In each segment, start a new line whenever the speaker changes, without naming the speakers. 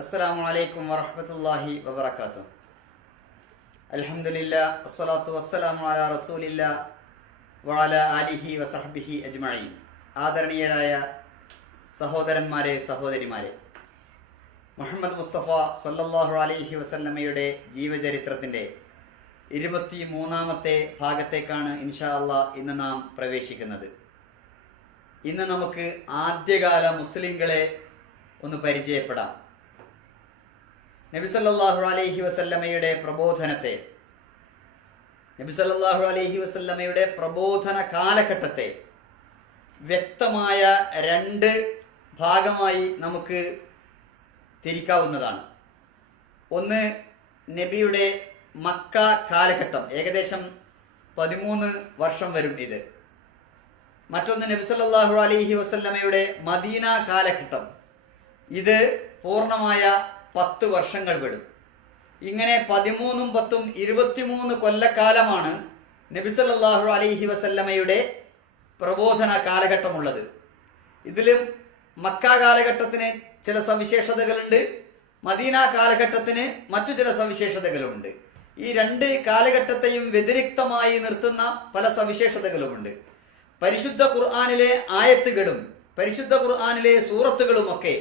അസ്സലാമു അലൈക്കും വറഹ്മത്തുള്ളാഹി വബറകാതുഹു. അൽഹംദുലില്ലാ വസ്സലാത്തു വസ്സലാമു അലാ റസൂലില്ല വള ആലിഹി വസഹ്ബിഹി അജ്മഴി ആദരണീയരായ സഹോദരന്മാരെ സഹോദരിമാരെ മുഹമ്മദ് മുസ്തഫ സല്ലല്ലാഹു അലൈഹി വസല്ലമയുടെ ജീവചരിത്രത്തിന്റെ ഇരുപത്തി മൂന്നാമത്തെ ഭാഗത്തേക്കാണ് ഇൻഷാ അള്ളാ ഇന്ന് നാം പ്രവേശിക്കുന്നത്. ഇന്ന് നമുക്ക് ആദ്യകാല മുസ്ലിങ്ങളെ ഒന്ന് പരിചയപ്പെടാം. നബിസല്ലാഹു അലൈഹി വസല്ലമയുടെ പ്രബോധനത്തെ നബിസല്ലാഹു അലൈഹി വസല്ലമയുടെ പ്രബോധന കാലഘട്ടത്തെ വ്യക്തമായ രണ്ട് ഭാഗമായി നമുക്ക് തിരിക്കാവുന്നതാണ്. ഒന്ന് നബിയുടെ മക്ക കാലഘട്ടം. ഏകദേശം പതിമൂന്ന് വർഷം വരും ഇത്. മറ്റൊന്ന് നബിസല്ലാഹു അലൈഹി വസല്ലമയുടെ മദീന കാലഘട്ടം. ഇത് പൂർണമായ പത്ത് വർഷങ്ങൾ വിടും. ഇങ്ങനെ പതിമൂന്നും പത്തും ഇരുപത്തിമൂന്ന് കൊല്ലക്കാലമാണ് നബി സല്ലല്ലാഹു അലൈഹി വസല്ലമയുടെ പ്രബോധന കാലഘട്ടമുള്ളത്. ഇതിലും മക്ക കാലഘട്ടത്തിന് ചില സവിശേഷതകളുണ്ട്. മദീന കാലഘട്ടത്തിന് മറ്റു ചില സവിശേഷതകളുണ്ട്. ഈ രണ്ട് കാലഘട്ടത്തെയും വ്യതിരിക്തമായി നിർത്തുന്ന പല സവിശേഷതകളുമുണ്ട്. പരിശുദ്ധ ഖുർആാനിലെ ആയത്തുകളും പരിശുദ്ധ ഖുർആാനിലെ സൂറത്തുകളുമൊക്കെ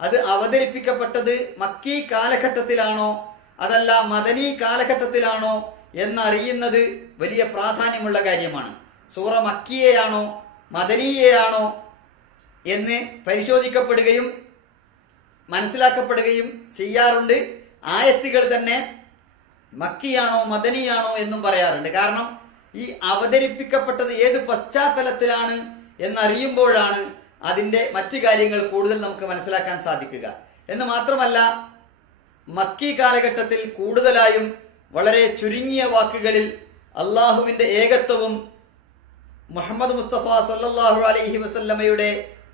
അത് അവതരിപ്പിക്കപ്പെട്ടത് മക്കി കാലഘട്ടത്തിലാണോ? അതല്ല മദനി കാലഘട്ടത്തിലാണോ? എന്നറിയുന്നത് വലിയ പ്രാധാന്യമുള്ള കാര്യമാണ്. സൂറ മക്കിയെയാണോ? മദനിയെയാണോ? എന്ന് പരിശോധിക്കപ്പെടുകയും മനസ്സിലാക്കപ്പെടുകയും ചെയ്യാറുണ്ട്. ആയത്തുകൾ തന്നെ മക്കിയാണോ മദനിയാണോ എന്നും പറയാറുണ്ട്. കാരണം ഈ അവതരിപ്പിക്കപ്പെട്ടത് ഏത് പശ്ചാത്തലത്തിലാണ് എന്നറിയുമ്പോഴാണ് അതിന്റെ മറ്റു കാര്യങ്ങൾ കൂടുതൽ നമുക്ക് മനസ്സിലാക്കാൻ സാധിക്കുക. എന്ന് മാത്രമല്ല മക്കി കാലഘട്ടത്തിൽ കൂടുതലായും വളരെ ചുരുങ്ങിയ വാക്കുകളിൽ അള്ളാഹുവിന്റെ ഏകത്വവും മുഹമ്മദ് മുസ്തഫ സല്ലാഹു അലൈഹി വസല്ലമയുടെ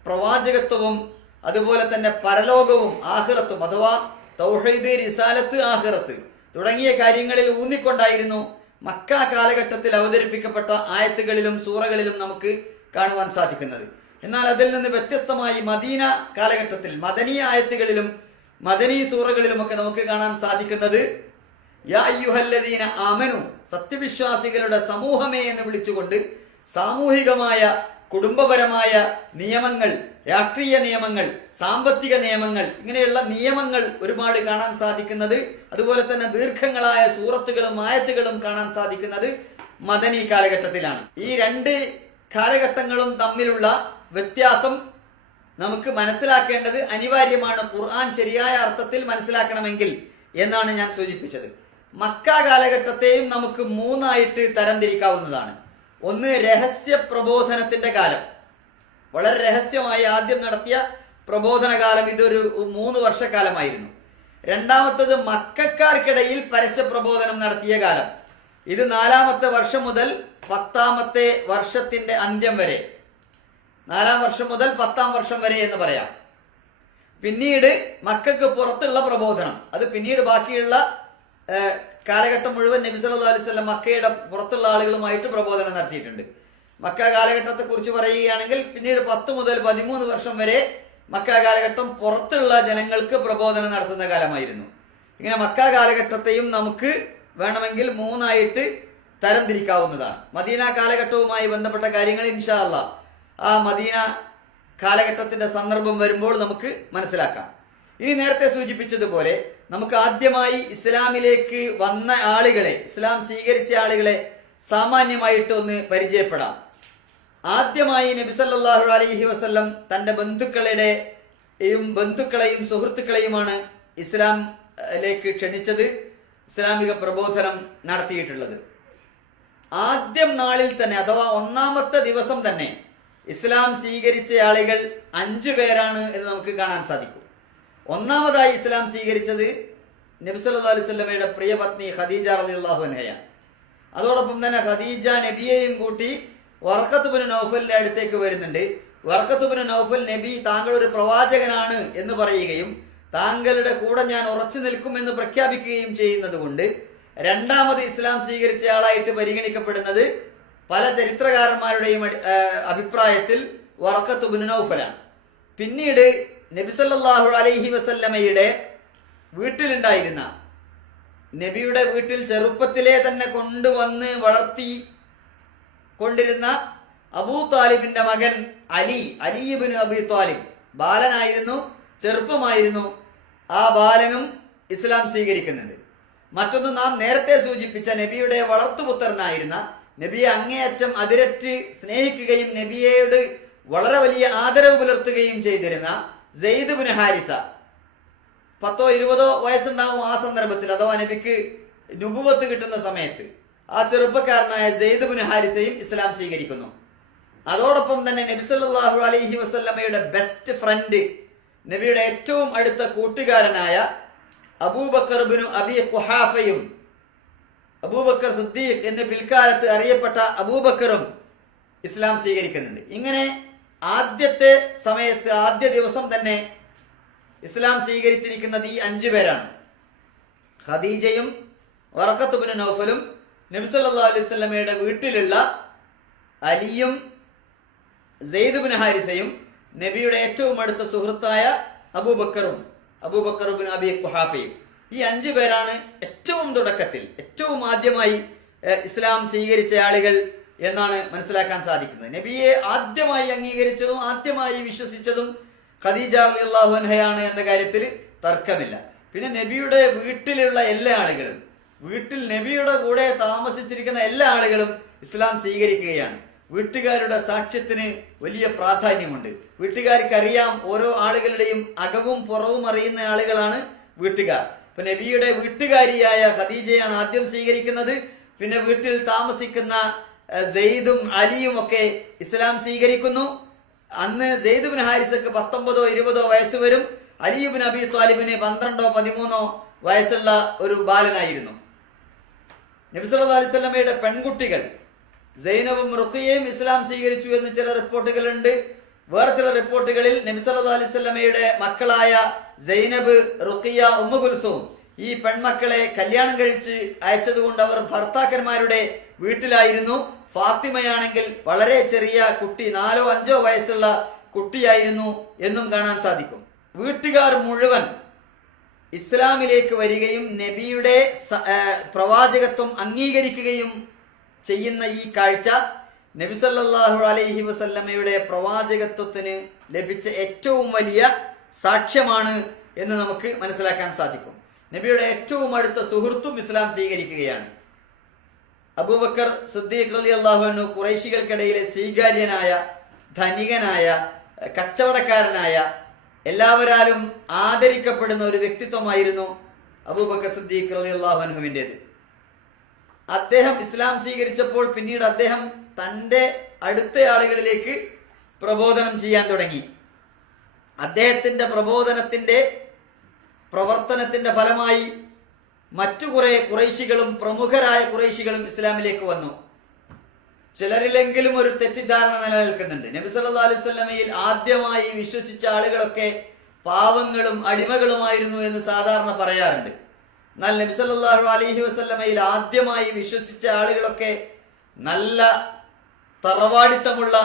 പ്രവാചകത്വവും അതുപോലെ തന്നെ പരലോകവും ആഹ്റത്തും അഥവാ തൗഹീദ് റിസാലത്ത് ആഹ്റത്ത് തുടങ്ങിയ കാര്യങ്ങളിൽ ഊന്നിക്കൊണ്ടായിരുന്നു മക്ക കാലഘട്ടത്തിൽ അവതരിപ്പിക്കപ്പെട്ട ആയത്തുകളിലും സൂറകളിലും നമുക്ക് കാണുവാൻ സാധിക്കുന്നത്. എന്നാൽ അതിൽ നിന്ന് വ്യത്യസ്തമായി മദീന കാലഘട്ടത്തിൽ മദനി ആയത്തുകളിലും മദനീ സൂറകളിലുമൊക്കെ നമുക്ക് കാണാൻ സാധിക്കുന്നത് യാ അയ്യുഹല്ലദീന ആമനു സത്യവിശ്വാസികളുടെ സമൂഹമേ എന്ന് വിളിച്ചുകൊണ്ട് സാമൂഹികമായ കുടുംബപരമായ നിയമങ്ങൾ രാഷ്ട്രീയ നിയമങ്ങൾ സാമ്പത്തിക നിയമങ്ങൾ ഇങ്ങനെയുള്ള നിയമങ്ങൾ ഒരുപാട് കാണാൻ സാധിക്കുന്നത് അതുപോലെ തന്നെ ദീർഘങ്ങളായ സൂറത്തുകളും ആയത്തുകളും കാണാൻ സാധിക്കുന്നത് മദനി കാലഘട്ടത്തിലാണ്. ഈ രണ്ട് കാലഘട്ടങ്ങളും തമ്മിലുള്ള വ്യത്യാസം നമുക്ക് മനസ്സിലാക്കേണ്ടത് അനിവാര്യമാണ്. ഖുർആൻ ശരിയായ അർത്ഥത്തിൽ മനസ്സിലാക്കണമെങ്കിൽ എന്നാണ് ഞാൻ സൂചിപ്പിച്ചത്. മക്ക കാലഘട്ടത്തെയും നമുക്ക് മൂന്നായിട്ട് തരംതിരിക്കാവുന്നതാണ്. ഒന്ന് രഹസ്യ പ്രബോധനത്തിന്റെ കാലം. വളരെ രഹസ്യമായി ആദ്യം നടത്തിയ പ്രബോധന കാലം ഇതൊരു മൂന്ന് വർഷക്കാലമായിരുന്നു. രണ്ടാമത്തത് മക്കാർക്കിടയിൽ പരസ്യ പ്രബോധനം നടത്തിയ കാലം. ഇത് നാലാമത്തെ വർഷം മുതൽ പത്താമത്തെ വർഷത്തിന്റെ അന്ത്യം വരെ. നാലാം വർഷം മുതൽ പത്താം വർഷം വരെ എന്ന് പറയാം. പിന്നീട് മക്കൾക്ക് പുറത്തുള്ള പ്രബോധനം. അത് പിന്നീട് ബാക്കിയുള്ള കാലഘട്ടം മുഴുവൻ നബി സല്ലല്ലാഹു അലൈഹി വസല്ലം മക്കയുടെ പുറത്തുള്ള ആളുകളുമായിട്ട് പ്രബോധനം നടത്തിയിട്ടുണ്ട്. മക്ക കാലഘട്ടത്തെ കുറിച്ച് പറയുകയാണെങ്കിൽ പിന്നീട് പത്ത് മുതൽ പതിമൂന്ന് വർഷം വരെ മക്ക കാലഘട്ടം പുറത്തുള്ള ജനങ്ങൾക്ക് പ്രബോധനം നടത്തുന്ന കാലമായിരുന്നു. ഇങ്ങനെ മക്ക കാലഘട്ടത്തെയും നമുക്ക് വേണമെങ്കിൽ മൂന്നായിട്ട് തരംതിരിക്കാവുന്നതാണ് മദീന കാലഘട്ടവുമായി ബന്ധപ്പെട്ട കാര്യങ്ങൾ ഇൻഷാ അല്ലാ ആ മദീന കാലഘട്ടത്തിന്റെ സന്ദർഭം വരുമ്പോൾ നമുക്ക് മനസ്സിലാക്കാം. ഇനി നേരത്തെ സൂചിപ്പിച്ചതുപോലെ നമുക്ക് ആദ്യമായി ഇസ്ലാമിലേക്ക് വന്ന ആളുകളെ ഇസ്ലാം സ്വീകരിച്ച ആളുകളെ സാമാന്യമായിട്ട് ഒന്ന് പരിചയപ്പെടാം. ആദ്യമായി നബിസല്ലാഹു അലൈഹി വസല്ലം തന്റെ ബന്ധുക്കളുടെയും ബന്ധുക്കളെയും സുഹൃത്തുക്കളെയുമാണ് ഇസ്ലാമിലേക്ക് ക്ഷണിച്ചത് ഇസ്ലാമിക പ്രബോധനം നടത്തിയിട്ടുള്ളത്. ആദ്യം നാളിൽ തന്നെ അഥവാ ഒന്നാമത്തെ ദിവസം തന്നെ ഇസ്ലാം സ്വീകരിച്ച ആളുകൾ അഞ്ചു പേരാണ് എന്ന് നമുക്ക് കാണാൻ സാധിക്കും. ഒന്നാമതായി ഇസ്ലാം സ്വീകരിച്ചത് നബി സല്ലല്ലാഹു അലൈഹി വസല്ലമയുടെ പ്രിയപത്നി ഖദീജ റളിയല്ലാഹു അൻഹയാണ്. അതോടൊപ്പം തന്നെ ഖദീജ നബിയെയും കൂട്ടി വർക്കത്തുബിന് നൗഫലിന്റെ അടുത്തേക്ക് വരുന്നുണ്ട്. വർക്കത്തുബിന് നൗഫൽ നബി താങ്കൾ ഒരു പ്രവാചകനാണ് എന്ന് പറയുകയും താങ്കളുടെ കൂടെ ഞാൻ ഉറച്ചു നിൽക്കുമെന്ന് പ്രഖ്യാപിക്കുകയും ചെയ്യുന്നത് കൊണ്ട് രണ്ടാമത് ഇസ്ലാം സ്വീകരിച്ച ആളായിട്ട് പരിഗണിക്കപ്പെടുന്നത് പല ചരിത്രകാരന്മാരുടെയും അഭിപ്രായത്തിൽ വർക്കത്ത് നൗഫലാണ്. പിന്നീട് നബിസല്ലാഹു അലൈഹി വസല്ലമയുടെ വീട്ടിലുണ്ടായിരുന്ന നബിയുടെ വീട്ടിൽ ചെറുപ്പത്തിലെ തന്നെ കൊണ്ടുവന്ന് വളർത്തി കൊണ്ടിരുന്ന അബൂ താലിബിന്റെ മകൻ അലി അലിബിന് അബി താലിബ് ബാലനായിരുന്നു ചെറുപ്പമായിരുന്നു. ആ ബാലനും ഇസ്ലാം സ്വീകരിക്കുന്നുണ്ട്. മറ്റൊന്ന് നാം നേരത്തെ സൂചിപ്പിച്ച നബിയുടെ വളർത്തുപുത്രനായിരുന്ന നബിയെ അങ്ങേയറ്റം അതിരറ്റ് സ്നേഹിക്കുകയും നബിയോട് വളരെ വലിയ ആദരവ് പുലർത്തുകയും ചെയ്തിരുന്ന ജെയ്ദ് ബിൻ ഹാരിസ. പത്തോ ഇരുപതോ വയസ്സുണ്ടാവും ആ സന്ദർഭത്തിൽ അഥവാ നബിക്ക് നുപുവത്ത് കിട്ടുന്ന സമയത്ത്. ആ ചെറുപ്പക്കാരനായ ജെയ്ദ് ബിൻ ഹാരിസയും ഇസ്ലാം സ്വീകരിക്കുന്നു. അതോടൊപ്പം തന്നെ നബി സല്ലാഹു അലൈഹി വസ്ല്ലമ്മയുടെ ബെസ്റ്റ് ഫ്രണ്ട് നബിയുടെ ഏറ്റവും അടുത്ത കൂട്ടുകാരനായ അബൂബക്കർ ബിനു അബി ഖുഹാഫയും അബൂബക്കർ സിദ്ദീഖ് എന്ന് പിൽക്കാലത്ത് അറിയപ്പെട്ട അബൂബക്കറും ഇസ്ലാം സ്വീകരിക്കുന്നുണ്ട്. ഇങ്ങനെ ആദ്യത്തെ സമയത്ത് ആദ്യ ദിവസം തന്നെ ഇസ്ലാം സ്വീകരിച്ചിരിക്കുന്നത് ഈ അഞ്ചു പേരാണ്. ഖദീജയും വറക്കത്തുബിന് നൗഫലും നബി സല്ലല്ലാഹു അലൈഹി വസല്ലമയുടെ വീട്ടിലുള്ള അലിയും സെയ്ദ് ബിൻ ഹാരിസയും നബിയുടെ ഏറ്റവും അടുത്ത സുഹൃത്തായ അബൂബക്കറും അബൂബക്കറുബിൻ അബി ഖുഹാഫയും. ഈ അഞ്ചു പേരാണ് ഏറ്റവും തുടക്കത്തിൽ ഏറ്റവും ആദ്യമായി ഇസ്ലാം സ്വീകരിച്ച ആളുകൾ എന്നാണ് മനസ്സിലാക്കാൻ സാധിക്കുന്നത്. നബിയെ ആദ്യമായി അംഗീകരിച്ചതും ആദ്യമായി വിശ്വസിച്ചതും ഖദീജ അള്ളാഹുഹയാണ് എന്ന കാര്യത്തിൽ തർക്കമില്ല. പിന്നെ നബിയുടെ വീട്ടിലുള്ള എല്ലാ ആളുകളും വീട്ടിൽ നബിയുടെ കൂടെ താമസിച്ചിരിക്കുന്ന എല്ലാ ആളുകളും ഇസ്ലാം സ്വീകരിക്കുകയാണ്. വീട്ടുകാരുടെ സാക്ഷ്യത്തിന് വലിയ പ്രാധാന്യമുണ്ട്. വീട്ടുകാർക്ക് അറിയാം ഓരോ ആളുകളുടെയും അകവും പുറവും അറിയുന്ന ആളുകളാണ് വീട്ടുകാർ. ഇപ്പൊ നബിയുടെ വീട്ടുകാരിയായ ഖദീജയാണ് ആദ്യം സ്വീകരിക്കുന്നത്. പിന്നെ വീട്ടിൽ താമസിക്കുന്ന സെയ്ദും അലിയും ഒക്കെ ഇസ്ലാം സ്വീകരിക്കുന്നു. അന്ന് സെയ്ദുബിൻ ഹാരിസക്ക് പത്തൊമ്പതോ ഇരുപതോ വയസ്സ് വരും. അലിയുബിൻ അബി താലിബിന് പന്ത്രണ്ടോ പതിമൂന്നോ വയസ്സുള്ള ഒരു ബാലനായിരുന്നു. നബി സല്ലല്ലാഹു അലൈഹി വസല്ലമയുടെ പെൺകുട്ടികൾ സൈനബും റുഖിയയും ഇസ്ലാം സ്വീകരിച്ചു എന്ന് ചില റിപ്പോർട്ടുകളുണ്ട്. വേറെ ചില റിപ്പോർട്ടുകളിൽ നബി അലിസ്വല്ലമയുടെ മക്കളായ സൈനബ് റുഖിയ ഉമ്മുഗുൽസും ഈ പെൺമക്കളെ കല്യാണം കഴിച്ച് അയച്ചതുകൊണ്ട് അവർ ഭർത്താക്കന്മാരുടെ വീട്ടിലായിരുന്നു. ഫാത്തിമയാണെങ്കിൽ വളരെ ചെറിയ കുട്ടി നാലോ അഞ്ചോ വയസ്സുള്ള കുട്ടിയായിരുന്നു എന്നും കാണാൻ സാധിക്കും. വീട്ടുകാർ മുഴുവൻ ഇസ്ലാമിലേക്ക് വരികയും നബിയുടെ പ്രവാചകത്വം അംഗീകരിക്കുകയും ചെയ്യുന്ന ഈ കാഴ്ച നബി സല്ലല്ലാഹു അലൈഹി വസല്ലമയുടെ പ്രവാചകത്വത്തിന് ലഭിച്ച ഏറ്റവും വലിയ സാക്ഷ്യമാണ് എന്ന് നമുക്ക് മനസ്സിലാക്കാൻ സാധിക്കും. നബിയുടെ ഏറ്റവും അടുത്ത സുഹൃത്തും ഇസ്ലാം സ്വീകരിക്കുകയാണ്. അബൂബക്കർ സുദ്ദീഖ് അലി അള്ളാഹുനു കുറേശികൾക്കിടയിലെ സ്വീകാര്യനായ ധനികനായ കച്ചവടക്കാരനായ എല്ലാവരാലും ആദരിക്കപ്പെടുന്ന ഒരു വ്യക്തിത്വമായിരുന്നു അബൂബക്കർ സുദ്ദീഖ് അലി അള്ളാഹുനുവിന്റെത് അദ്ദേഹം ഇസ്ലാം സ്വീകരിച്ചപ്പോൾ പിന്നീട് അദ്ദേഹം തന്റെ അടുത്ത ആളുകളിലേക്ക് പ്രബോധനം ചെയ്യാൻ തുടങ്ങി. അദ്ദേഹത്തിന്റെ പ്രബോധനത്തിന്റെ പ്രവർത്തനത്തിന്റെ ഫലമായി മറ്റു കുറെ കുറേശികളും പ്രമുഖരായ കുറേശികളും ഇസ്ലാമിലേക്ക് വന്നു. ചിലരിലെങ്കിലും ഒരു തെറ്റിദ്ധാരണ നിലനിൽക്കുന്നുണ്ട്. നബി സല്ലല്ലാഹു അലൈഹി വസല്ലമയിൽ ആദ്യമായി വിശ്വസിച്ച ആളുകളൊക്കെ പാവങ്ങളും അടിമകളുമായിരുന്നു എന്ന് സാധാരണ പറയാറുണ്ട്. എന്നാൽ നബി സല്ലല്ലാഹു അലൈഹി വസല്ലമയിൽ ആദ്യമായി വിശ്വസിച്ച ആളുകളൊക്കെ നല്ല തറവാടിത്തമുള്ള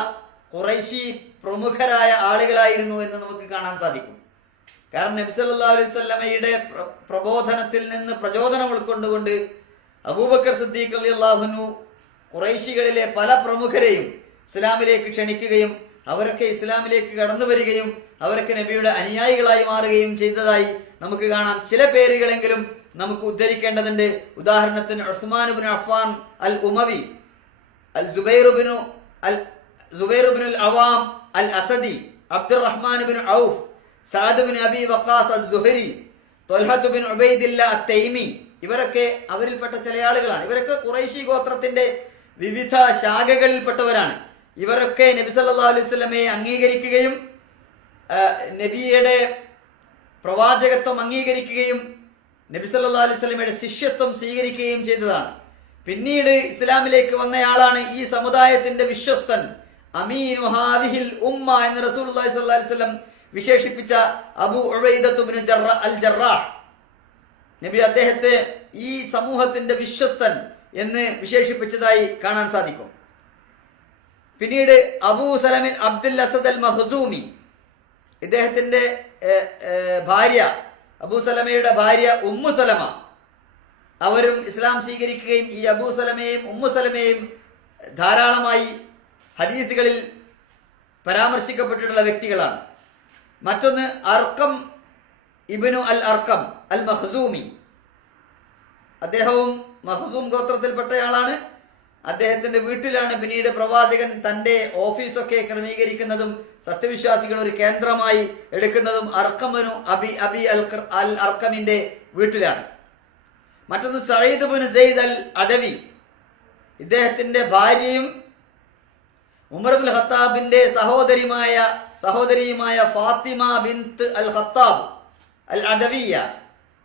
കുറേശി പ്രമുഖരായ ആളുകളായിരുന്നു എന്ന് നമുക്ക് കാണാൻ സാധിക്കും. കാരണം നബി സല്ലല്ലാഹു അലൈഹി വസല്ലമയുടെ പ്രബോധനത്തിൽ നിന്ന് പ്രചോദനം ഉൾക്കൊണ്ടുകൊണ്ട് അബൂബക്കർ സിദ്ദീഖ് അലി അള്ളാഹുനു കുറേശികളിലെ പല പ്രമുഖരെയും ഇസ്ലാമിലേക്ക് ക്ഷണിക്കുകയും അവരൊക്കെ ഇസ്ലാമിലേക്ക് കടന്നു വരികയും അവരൊക്കെ നബിയുടെ അനുയായികളായി മാറുകയും ചെയ്തതായി നമുക്ക് കാണാം. ചില പേരുകളെങ്കിലും നമുക്ക് ഉദ്ധരിക്കേണ്ടതുണ്ട്. ഉദാഹരണത്തിന് Usman bin Affan al Umawi al ജുബൈറുബിനു al സുബൈറുബിനുൽ Awam al Asadi Abdurrahman bin Auf Saad bin Abi Waqqas al Zuhri Talhat bin Ubaidullah Taimi ഇവരൊക്കെ അവരിൽപ്പെട്ട ചില ആളുകളാണ്. ഇവരൊക്കെ കുറേശി ഗോത്രത്തിന്റെ വിവിധ ശാഖകളിൽപ്പെട്ടവരാണ്. ഇവരൊക്കെ നബി സല്ലാ അലൈഹി അംഗീകരിക്കുകയും നബിയുടെ പ്രവാചകത്വം അംഗീകരിക്കുകയും നബി സല്ലല്ലാഹു അലൈഹി വസല്ലമയുടെ ശിഷ്യത്വം സ്വീകരിക്കുകയും ചെയ്തതാണ്. പിന്നീട് ഇസ്ലാമിലേക്ക് വന്നയാളാണ് ഈ സമുദായത്തിന്റെ വിശ്വസ്തൻ അമീൻ ഹാദിഹിൽ ഉമ്മ എന്ന് റസൂൽ അലൈവല്ലം വിശേഷിപ്പിച്ച അബു ഉബൈദത്തു ബിൻ ജറ അൽ ജറാഹ് നബി അദ്ദേഹത്തെ ഈ സമൂഹത്തിന്റെ വിശ്വസ്തൻ എന്ന് വിശേഷിപ്പിച്ചതായി കാണാൻ സാധിക്കും. പിന്നീട് അബൂ സലമിൻ അബ്ദുൽ അസദ് അൽ മഹസൂമി ഇദ്ദേഹത്തിന്റെ ഭാര്യ അബൂ സലമയുടെ ഭാര്യ ഉമ്മുസലമ അവരും ഇസ്ലാം സ്വീകരിക്കുകയും ഈ അബൂസലമയും ഉമ്മുസലമയും ധാരാളമായി ഹദീസുകളിൽ പരാമർശിക്കപ്പെട്ടിട്ടുള്ള വ്യക്തികളാണ്. മറ്റൊന്ന് അർക്കം ഇബിനു അൽ അർക്കം അൽ മഹസൂമി. അദ്ദേഹവും മഹസൂം ഗോത്രത്തിൽപ്പെട്ടയാളാണ്. അദ്ദേഹത്തിന്റെ വീട്ടിലാണ് പിന്നീട് പ്രവാചകൻ തന്റെ ഓഫീസൊക്കെ ക്രമീകരിക്കുന്നതും സത്യവിശ്വാസികൾ ഒരു കേന്ദ്രമായി എടുക്കുന്നതും അർക്കമനു അബി അബി അൽ അൽ അർക്കമിന്റെ വീട്ടിലാണ്. മറ്റൊന്ന് Sayyid bin Zaid al Adawi. ഇദ്ദേഹത്തിന്റെ ഭാര്യയും ഉമർബുൽ ഖത്താബിന്റെ സഹോദരിമായ സഹോദരിയുമായ ഫാത്തിമ ബിന്ത് അൽ ഖത്താബ് അൽ അദവിയ.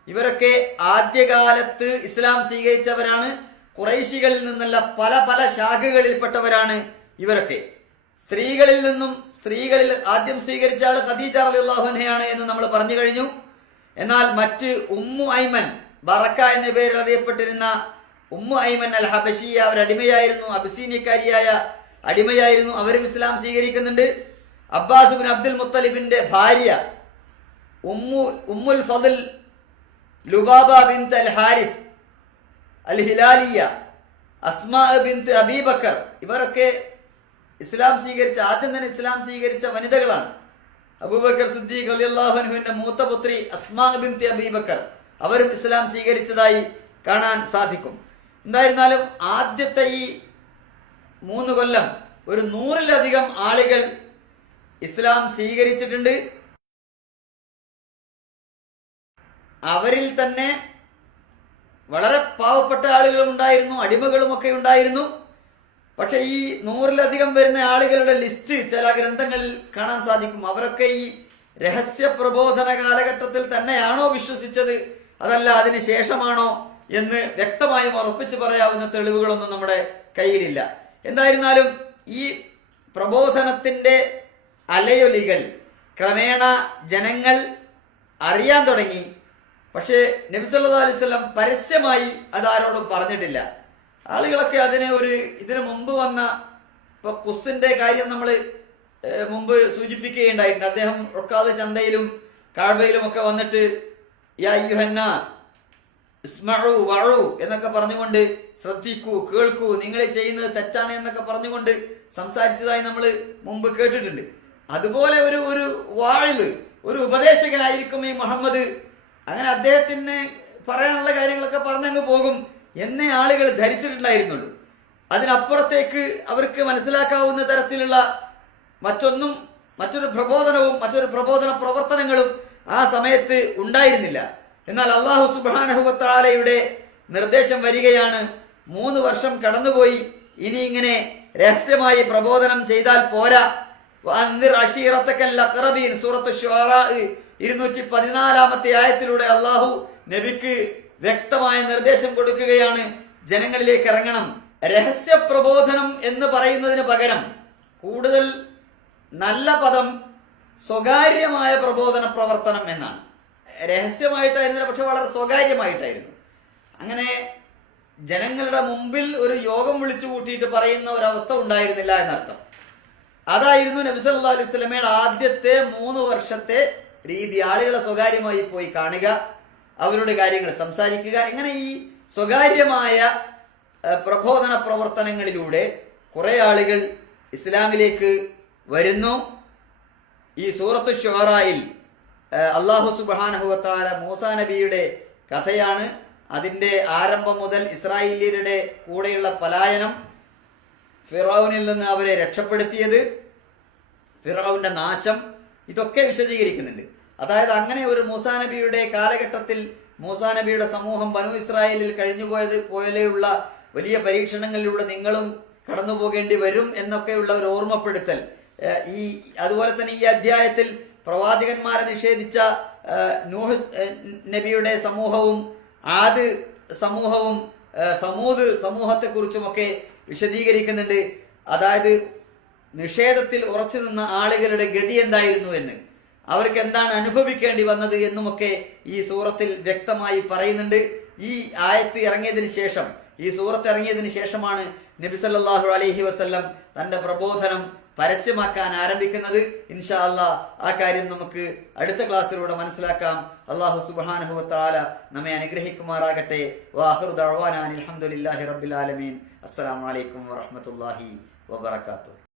ഇവരൊക്കെ ആദ്യകാലത്ത് ഇസ്ലാം സ്വീകരിച്ചവരാണ്. കുറൈശികളിൽ നിന്നല്ല പല പല ശാഖകളിൽപ്പെട്ടവരാണ് ഇവരൊക്കെ. സ്ത്രീകളിൽ നിന്നും സ്ത്രീകളിൽ ആദ്യം സ്വീകരിച്ച ആൾ ഖദീജ അള്ളാഹുനയാണ് എന്ന് നമ്മൾ പറഞ്ഞു കഴിഞ്ഞു. എന്നാൽ മറ്റ് ഉമ്മു ഐമൻ ബറക്ക എന്ന പേരിൽ അറിയപ്പെട്ടിരുന്ന ഉമ്മു ഐമൻ അൽ ഹബഷിയ അവർ അടിമയായിരുന്നു അബ്സീനിയക്കാരിയായ അടിമയായിരുന്നു അവരും ഇസ്ലാം സ്വീകരിക്കുന്നുണ്ട്. അബ്ബാസ് ബിൻ അബ്ദുൽ മുത്തലിബിന്റെ ഭാര്യ ഉമ്മു ഉമ്മുൽ ഫദൽ ലുബാബ ബിൻത് അൽ ഹാരിസ് അൽ ഹിലാലിയ അസ്മാ ബിന്ത് അബീബക്കർ ഇവരൊക്കെ ഇസ്ലാം സ്വീകരിച്ച ആദ്യം തന്നെ ഇസ്ലാം സ്വീകരിച്ച വനിതകളാണ്. അബൂബക്കർ സിദ്ദീഖ് അലിയല്ലാഹുവിന്റെ മൂത്ത പുത്രി അസ്മാ ബിന്ത് അബീബക്കർ അവരും ഇസ്ലാം സ്വീകരിച്ചതായി കാണാൻ സാധിക്കും. എന്തായിരുന്നാലും ആദ്യത്തെ ഈ മൂന്ന് കൊല്ലം ഒരു നൂറിലധികം ആളുകൾ ഇസ്ലാം സ്വീകരിച്ചിട്ടുണ്ട്. അവരിൽ തന്നെ വളരെ പാവപ്പെട്ട ആളുകളും ഉണ്ടായിരുന്നു അടിമകളും ഒക്കെ ഉണ്ടായിരുന്നു. പക്ഷെ ഈ നൂറിലധികം വരുന്ന ആളുകളുടെ ലിസ്റ്റ് ചില ഗ്രന്ഥങ്ങളിൽ കാണാൻ സാധിക്കും. അവരൊക്കെ ഈ രഹസ്യ പ്രബോധന കാലഘട്ടത്തിൽ തന്നെയാണോ വിശ്വസിച്ചത്? അതല്ല അതിന് ശേഷമാണോ എന്ന് വ്യക്തമായും ഉറപ്പിച്ച് പറയാവുന്ന തെളിവുകളൊന്നും നമ്മുടെ കയ്യിലില്ല. എന്തായിരുന്നാലും ഈ പ്രബോധനത്തിന്റെ അലയൊലികൾ ക്രമേണ ജനങ്ങൾ അറിയാൻ തുടങ്ങി. പക്ഷേ നബിസല്ലാ അലൈവല്ലം പരസ്യമായി അതാരോടും പറഞ്ഞിട്ടില്ല. ആളുകളൊക്കെ അതിനെ ഒരു ഇതിനു മുമ്പ് വന്ന ഇപ്പൊ കുസിന്റെ കാര്യം നമ്മൾ മുമ്പ് സൂചിപ്പിക്കുകയുണ്ടായിട്ടുണ്ട്. അദ്ദേഹം റൊക്കാതെ ചന്തയിലും കാഴ്വയിലും ഒക്കെ വന്നിട്ട് യാ എന്നൊക്കെ പറഞ്ഞുകൊണ്ട് ശ്രദ്ധിക്കൂ കേൾക്കൂ നിങ്ങൾ ചെയ്യുന്നത് തെറ്റാണ് എന്നൊക്കെ പറഞ്ഞുകൊണ്ട് സംസാരിച്ചതായി നമ്മൾ മുമ്പ് കേട്ടിട്ടുണ്ട്. അതുപോലെ ഒരു ഒരു വാഴിൽ ഒരു ഉപദേശകനായിരിക്കും ഈ മുഹമ്മദ് അങ്ങനെ അദ്ദേഹത്തിന് പറയാനുള്ള കാര്യങ്ങളൊക്കെ പറഞ്ഞങ്ങ് പോകും. എന്നേ ആളുകൾ ധരിച്ചിട്ടുണ്ടായിരുന്നുള്ളൂ. അതിനപ്പുറത്തേക്ക് അവർക്ക് മനസ്സിലാക്കാവുന്ന തരത്തിലുള്ള മറ്റൊന്നും മറ്റൊരു പ്രബോധനവും മറ്റൊരു പ്രബോധന പ്രവർത്തനങ്ങളും ആ സമയത്ത് ഉണ്ടായിരുന്നില്ല. എന്നാൽ അള്ളാഹു സുബാനഹുബത്താലയുടെ നിർദ്ദേശം വരികയാണ്. മൂന്ന് വർഷം കടന്നുപോയി. ഇനി ഇങ്ങനെ രഹസ്യമായി പ്രബോധനം ചെയ്താൽ പോരാ. സൂറത്ത് ഇരുന്നൂറ്റി പതിനാലാമത്തെ ആയത്തിലൂടെ അള്ളാഹു നബിക്ക് വ്യക്തമായ നിർദ്ദേശം കൊടുക്കുകയാണ്. ജനങ്ങളിലേക്ക് ഇറങ്ങണം. രഹസ്യ പ്രബോധനം എന്ന് പറയുന്നതിന് പകരം കൂടുതൽ നല്ല പദം സ്വകാര്യമായ പ്രബോധന പ്രവർത്തനം എന്നാണ്. രഹസ്യമായിട്ടായിരുന്നില്ല പക്ഷെ വളരെ സ്വകാര്യമായിട്ടായിരുന്നു. അങ്ങനെ ജനങ്ങളുടെ മുമ്പിൽ ഒരു യോഗം വിളിച്ചു കൂട്ടിയിട്ട് പറയുന്ന ഒരവസ്ഥ ഉണ്ടായിരുന്നില്ല എന്നർത്ഥം. അതായിരുന്നു നബിസ് സല്ലാ അലൈഹി സ്വലമയുടെ ആദ്യത്തെ മൂന്ന് വർഷത്തെ രീതി ആളുകളെ സ്വകാര്യമായി പോയി കാണുക അവരുടെ കാര്യങ്ങൾ സംസാരിക്കുക. ഇങ്ങനെ ഈ സ്വകാര്യമായ പ്രബോധന പ്രവർത്തനങ്ങളിലൂടെ കുറെ ആളുകൾ ഇസ്ലാമിലേക്ക് വരുന്നു. ഈ സൂറത്ത് ഷുഹറായിൽ അള്ളാഹു സുബാനഹുവത്താല മൂസ നബിയുടെ കഥയാണ്. അതിന്റെ ആരംഭം മുതൽ ഇസ്രായേലിയരുടെ കൂടെയുള്ള പലായനം ഫിറൌനിൽ നിന്ന് അവരെ രക്ഷപ്പെടുത്തിയത്. ഫിറൌന്റെ നാശം ഇതൊക്കെ വിശദീകരിക്കുന്നുണ്ട്. അതായത് അങ്ങനെ ഒരു മൂസാ നബിയുടെ കാലഘട്ടത്തിൽ മൂസാ നബിയുടെ സമൂഹം ബനു ഇസ്രായേലിൽ കഴിഞ്ഞുപോയത് പോലെയുള്ള വലിയ പരീക്ഷണങ്ങളിലൂടെ നിങ്ങളും കടന്നു പോകേണ്ടി വരും എന്നൊക്കെയുള്ള ഒരു ഓർമ്മപ്പെടുത്തൽ. ഈ അതുപോലെ തന്നെ ഈ അധ്യായത്തിൽ പ്രവാചകന്മാരെ നിഷേധിച്ച നൂഹ് നബിയുടെ സമൂഹവും ആദ് സമൂഹവും സമൂത് സമൂഹത്തെക്കുറിച്ചുമൊക്കെ വിശദീകരിക്കുന്നുണ്ട്. അതായത് നിഷേധത്തിൽ ഉറച്ചു നിന്ന ആളുകളുടെ ഗതി എന്തായിരുന്നു എന്ന്? അവർക്ക് എന്താണ് അനുഭവിക്കേണ്ടി വന്നത് എന്നുമൊക്കെ ഈ സൂറത്തിൽ വ്യക്തമായി പറയുന്നുണ്ട്. ഈ ആയത്ത് ഇറങ്ങിയതിന് ശേഷം ഈ സൂറത്ത് ഇറങ്ങിയതിന് ശേഷമാണ് നബി സല്ലല്ലാഹു അലൈഹി വസല്ലം തന്റെ പ്രബോധനം പരസ്യമാക്കാൻ ആരംഭിക്കുന്നത്. ഇൻഷാ അല്ലാ ആ കാര്യം നമുക്ക് അടുത്ത ക്ലാസ്സിലൂടെ മനസ്സിലാക്കാം. അള്ളാഹു സുബ്ഹാനഹു വതആല നമ്മെ അനുഗ്രഹിക്കുമാറാകട്ടെ. വാഹുർ റബ്ബിൽ ആലമീൻ. അസ്സലാമു അലൈക്കും വറഹ്മത്തുള്ളാഹി വബറകാതുഹു.